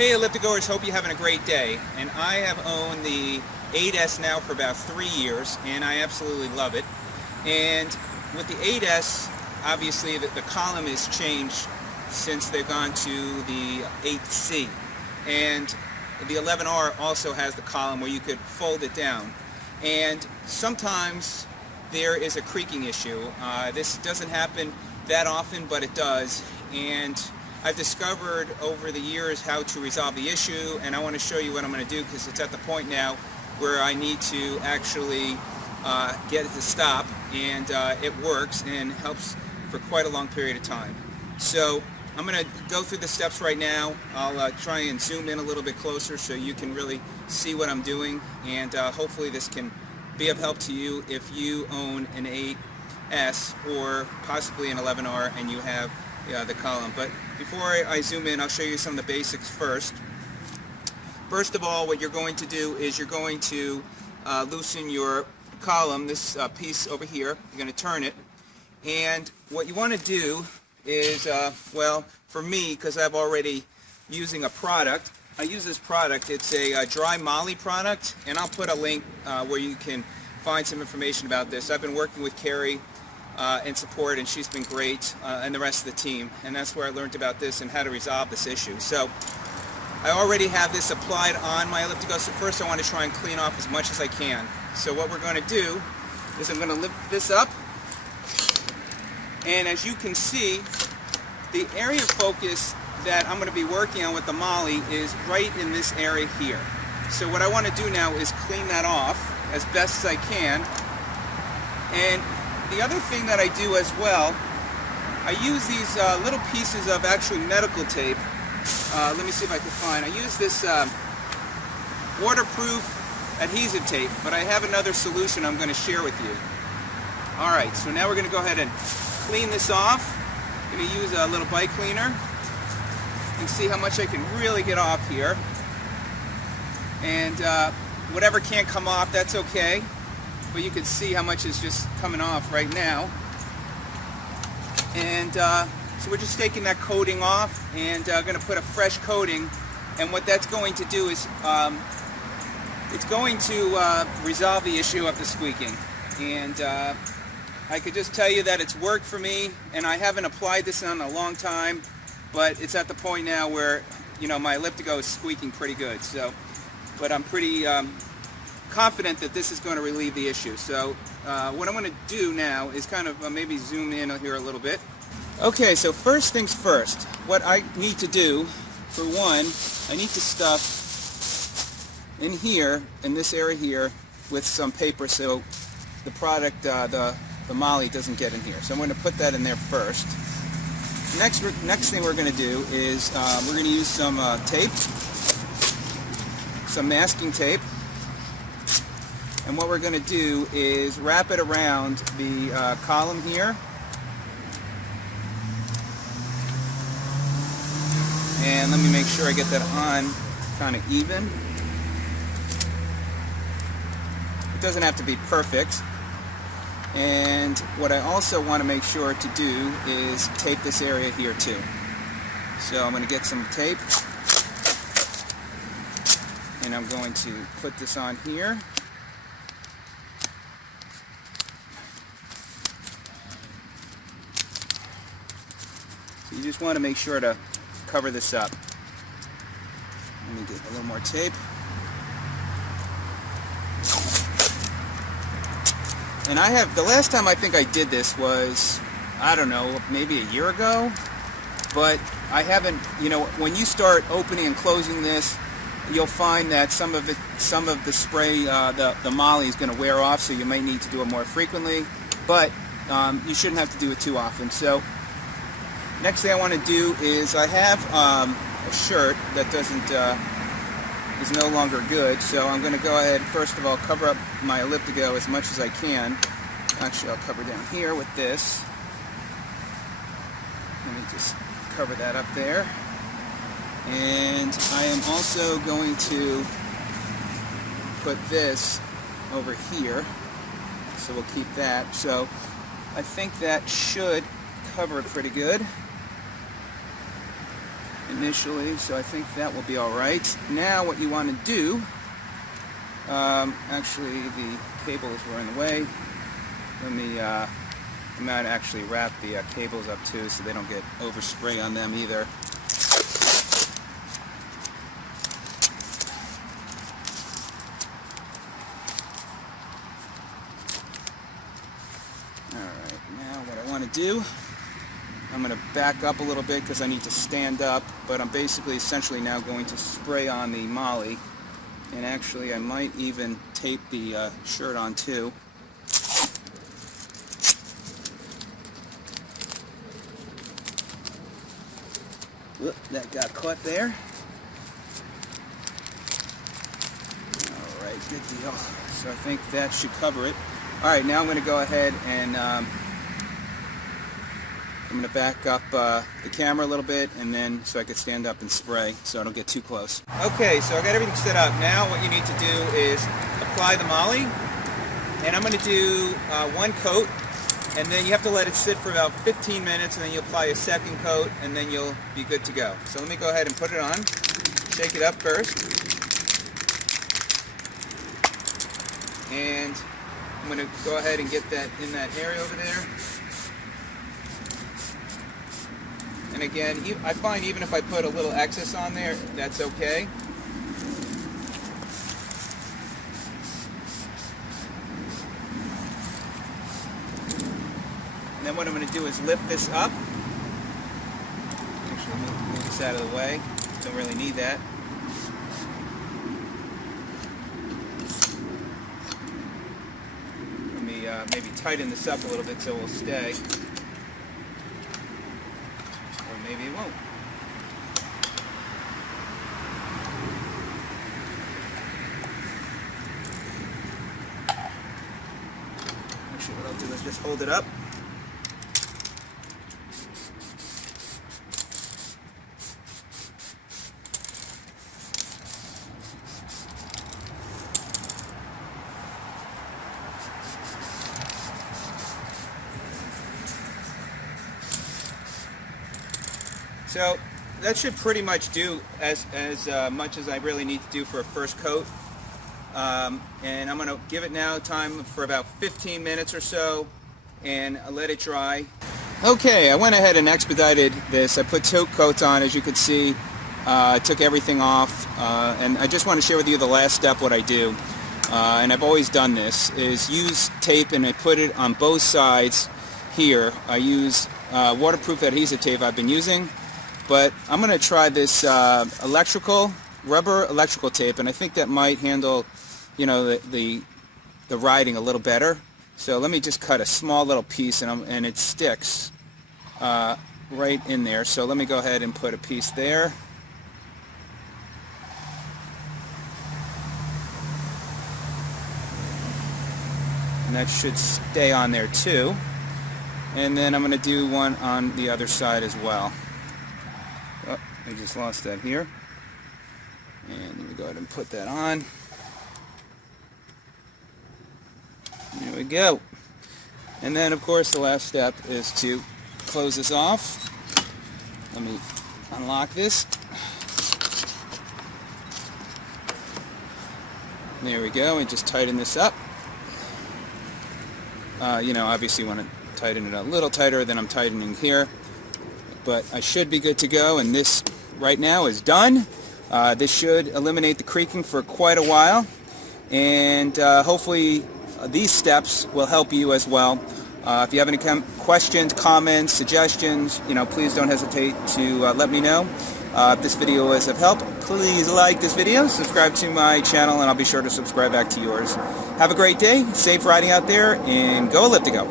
Hey Elliptigoers, hope you're having a great day. And I have owned the 8S now for about 3 years, and I absolutely love it. And with the 8S, obviously the column has changed since they've gone to the 8C. And the 11R also has the column where you could fold it down. And sometimes there is a creaking issue. This doesn't happen that often, but it does. And I've discovered over the years how to resolve the issue, and I want to show you what I'm going to do because it's at the point now where I need to actually get it to stop, and it works and helps for quite a long period of time. So I'm going to go through the steps right now. I'll try and zoom in a little bit closer so you can really see what I'm doing, and hopefully this can be of help to you if you own an 8S or possibly an 11R and you have the column. But before I zoom in, I'll show you some of the basics first. First of all, what you're going to do is you're going to loosen your column, this piece over here. You're going to turn it, and what you want to do is, well, for me, because I'm already using a product, I use this product. It's a dry moly product, and I'll put a link where you can find some information about this. I've been working with Carrie and support, and she's been great, and the rest of the team, and that's where I learned about this and how to resolve this issue. So I already have this applied on my Elliptigo, so first I want to try and clean off as much as I can. So what we're going to do is I'm going to lift this up, and as you can see, the area of focus that I'm going to be working on with the moly is right in this area here. So what I want to do now is clean that off as best as I can. And the other thing that I do as well, I use these little pieces of actually medical tape. Let me see if I can find. I use this waterproof adhesive tape, but I have another solution I'm going to share with you. Alright, so now we're going to go ahead and clean this off. I'm going to use a little bike cleaner and see how much I can really get off here. And whatever can't come off, that's okay. But you can see how much is just coming off right now. And so we're just taking that coating off and going to put a fresh coating. And what that's going to do is it's going to resolve the issue of the squeaking. And I could just tell you that it's worked for me, and I haven't applied this in a long time, but it's at the point now where, you know, my Elliptigo is squeaking pretty good. So, but I'm pretty confident that this is going to relieve the issue. So what I'm going to do now is kind of maybe zoom in here a little bit. Okay, so first things first, what I need to do, for one, I need to stuff in here, in this area here, with some paper so the product, the moly doesn't get in here. So I'm going to put that in there first. Next thing we're going to do is we're going to use some tape, some masking tape. And what we're going to do is wrap it around the column here. And let me make sure I get that on kind of even. It doesn't have to be perfect. And what I also want to make sure to do is tape this area here too. So I'm going to get some tape, and I'm going to put this on here. So you just want to make sure to cover this up. Let me get a little more tape. And I have, the last time I think I did this was, I don't know, maybe a year ago, but I haven't, you know, when you start opening and closing this, you'll find that some of the spray, the moly is going to wear off, so you may need to do it more frequently, but you shouldn't have to do it too often. So next thing I want to do is I have a shirt that is no longer good, so I'm going to go ahead, first of all, cover up my Elliptigo as much as I can. Actually, I'll cover down here with this. Let me just cover that up there. And I am also going to put this over here, so we'll keep that. So I think that should cover it pretty good. initially, so I think that will be alright. Now what you want to do, actually the cables were in the way. Let me, I might actually wrap the cables up too so they don't get overspray on them either. Alright, now what I want to do, I'm going to back up a little bit because I need to stand up, but I'm basically essentially now going to spray on the molly, and actually I might even tape the shirt on too. Whoop, that got caught there. Alright, good deal. So I think that should cover it. Alright, now I'm going to go ahead and I'm going to back up the camera a little bit, and then so I can stand up and spray so I don't get too close. Okay, so I got everything set up. Now what you need to do is apply the molly, and I'm going to do one coat, and then you have to let it sit for about 15 minutes, and then you apply a second coat, and then you'll be good to go. So let me go ahead and put it on. Shake it up first. And I'm going to go ahead and get that in that area over there. And again, I find even if I put a little excess on there, that's okay. And then what I'm going to do is lift this up. Actually move this out of the way. Don't really need that. Let me maybe tighten this up a little bit so it will stay. Or maybe it won't. Actually, what I'll do is just hold it up. So that should pretty much do as much as I really need to do for a first coat. And I'm going to give it now time for about 15 minutes or so and let it dry. Okay, I went ahead and expedited this. I put 2 coats on, as you can see. I took everything off, and I just want to share with you the last step what I do. And I've always done this, is use tape and I put it on both sides here. I use waterproof adhesive tape I've been using. But I'm going to try this rubber electrical tape, and I think that might handle, you know, the riding a little better. So let me just cut a small little piece, and it sticks right in there. So let me go ahead and put a piece there. And that should stay on there too. And then I'm going to do one on the other side as well. Oh, I just lost that here. And let me go ahead and put that on. There we go. And then, of course, the last step is to close this off. Let me unlock this. There we go, and just tighten this up. You know, obviously you want to tighten it a little tighter than I'm tightening here. But I should be good to go, and this right now is done. This should eliminate the creaking for quite a while, and hopefully these steps will help you as well. If you have any questions, comments, suggestions, you know, please don't hesitate to let me know. If this video was of help, please like this video, subscribe to my channel, and I'll be sure to subscribe back to yours. Have a great day, safe riding out there, and go Elliptigo!